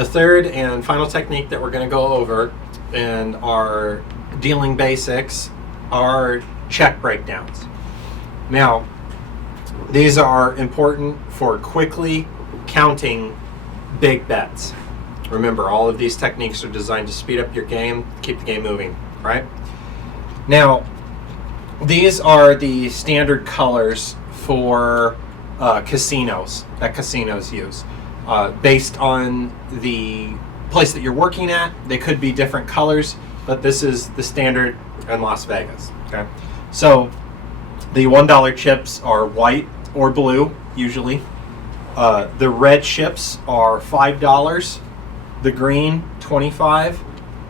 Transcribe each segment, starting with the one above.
The third and final technique that we're going to go over in our dealing basics are check breakdowns. Now, these are important for quickly counting big bets. Remember, all of these techniques are designed to speed up your game, keep the game moving, right? Now, these are the standard colors for casinos that casinos use. Based on the place that you're working at, they could be different colors, but this is the standard in Las Vegas. Okay, so the $1 chips are white or blue usually. The red chips are $5, the green $25,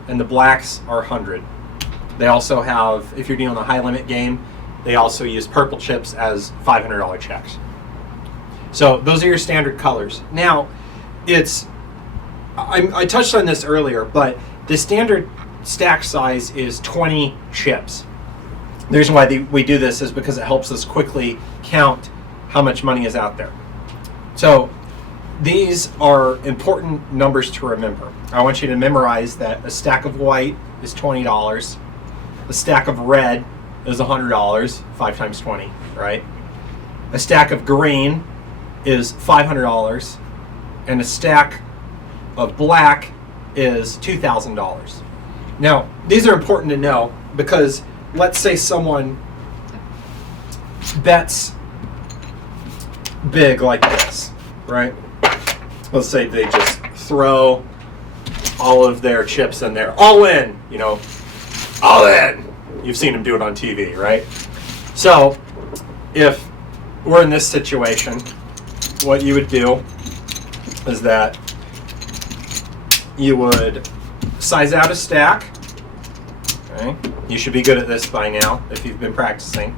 and the blacks are $100. They also have, if you're dealing a high limit game, they also use purple chips as $500 checks. So those are your standard colors. Now, I touched on this earlier, but the standard stack size is 20 chips. The reason why we do this is because it helps us quickly count how much money is out there. So these are important numbers to remember. I want you to memorize that a stack of white is $20. A stack of red is $100, 5 times 20, right? A stack of green is $500, and a stack of black is $2,000. Now, these are important to know because let's say someone bets big like this, right? Let's say they just throw all of their chips in there, all in, all in. You've seen them do it on TV, right? So if we're in this situation, what you would do is that you would size out a stack. Okay, you should be good at this by now if you've been practicing.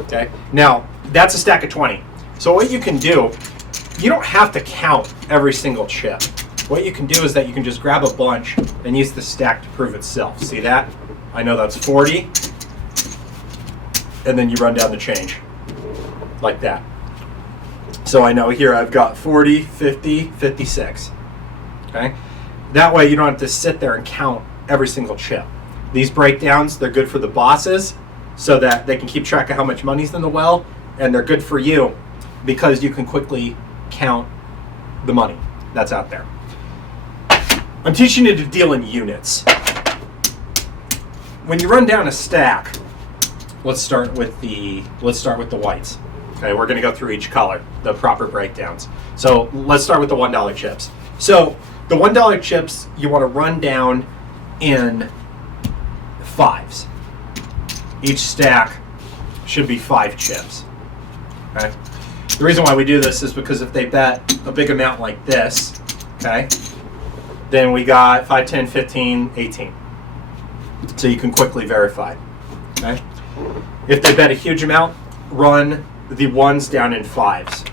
Okay, now that's a stack of 20. So what you can do, you don't have to count every single chip. What you can do is that you can just grab a bunch and use the stack to prove itself. See that? I know that's 40, and then you run down the change like that. So I know here I've got 40, 50, 56. Okay? That way you don't have to sit there and count every single chip. These breakdowns, they're good for the bosses so that they can keep track of how much money's in the well, and they're good for you because you can quickly count the money that's out there. I'm teaching you to deal in units. When you run down a stack, let's start with the whites. Okay, we're going to go through each color, the proper breakdowns. So let's start with the $1 chips. So the $1 chips you want to run down in 5s. Each stack should be 5 chips. Okay. The reason why we do this is because if they bet a big amount like this, okay, then we got 5, 10, 15, 18. So you can quickly verify. Okay. If they bet a huge amount, run the 1s down in 5s.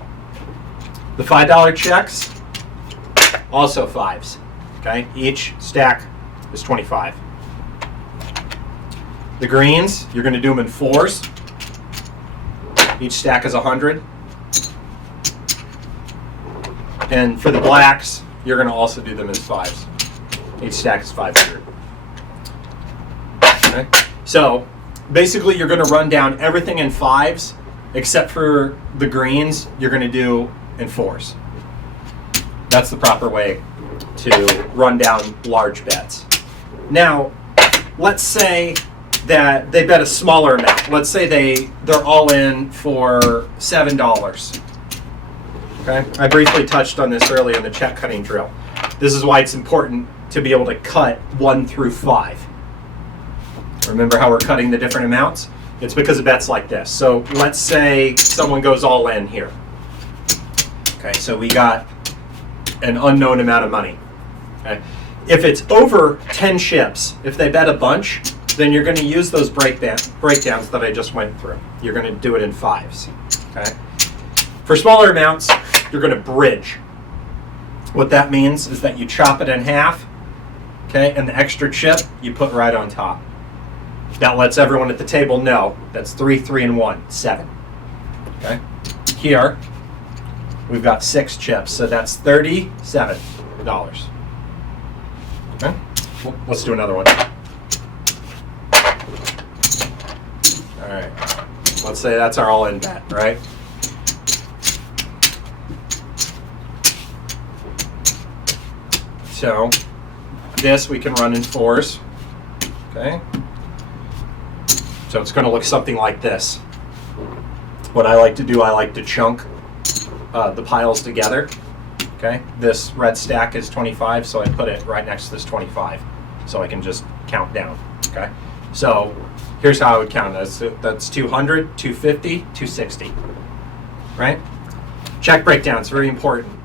The $5 checks, also 5s. Okay, each stack is 25. The greens, you're going to do them in 4s. Each stack is 100. And for the blacks, you're going to also do them as 5s. Each stack is 500. Okay, so basically you're going to run down everything in 5s. Except for the greens, you're going to do in 4s. That's the proper way to run down large bets. Now, let's say that they bet a smaller amount. Let's say they're all in for $7. Okay, I briefly touched on this earlier in the check cutting drill. This is why it's important to be able to cut 1 through 5. Remember how we're cutting the different amounts? It's because of bets like this. So let's say someone goes all in here. Okay, so we got an unknown amount of money. Okay. If it's over 10 chips, if they bet a bunch, then you're going to use those breakdowns that I just went through. You're going to do it in 5s. Okay. For smaller amounts, you're going to bridge. What that means is that you chop it in half, okay, and the extra chip you put right on top. That lets everyone at the table know that's 3, 3, and 1, 7. Okay. Here, we've got 6 chips, so that's $37. Okay. Well, let's do another one. All right. Let's say that's our all-in bet, right? So this we can run in 4s. Okay. So it's going to look something like this. What I like to do, I like to chunk the piles together. Okay. This red stack is 25, so I put it right next to this 25, so I can just count down. Okay. So here's how I would count. That's 200, 250, 260. Right? Check breakdown is very important.